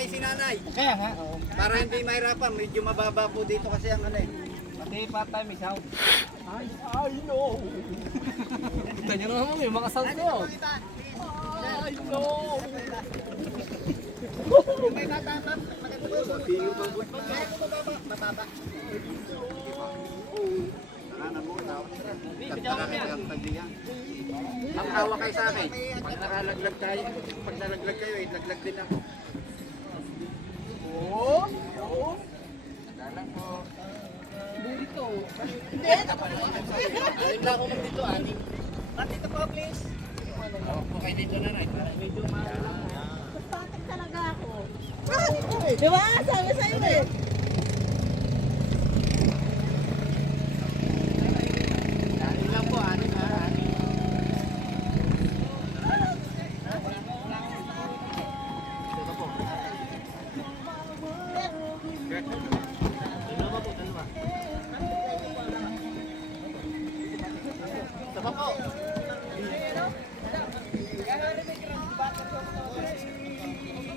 nanay, si nanay. Kaya nga, oo. Para hindi mahirapan, medyo mababa po dito kasi ang ano eh. Pati part-time may sound. I know. Kita nyo naman yung mga sounds nyo. I know. May matama, maganda po. Sino ba po? Kaya ko mababa. Ano mo, tatara kayo. Magtawa kayo sa akin. Pag nakalaglag tayo, pag nalaglag kayo, laglag din ako. Oo. Oo. Dalang po. Dito. Hindi, anim lang ako mag dito, anim. Dito po, please. Ako kayo dito na rin. Medyo mahal lang. Patek talaga ako. Diba? Sabi sa'yo eh.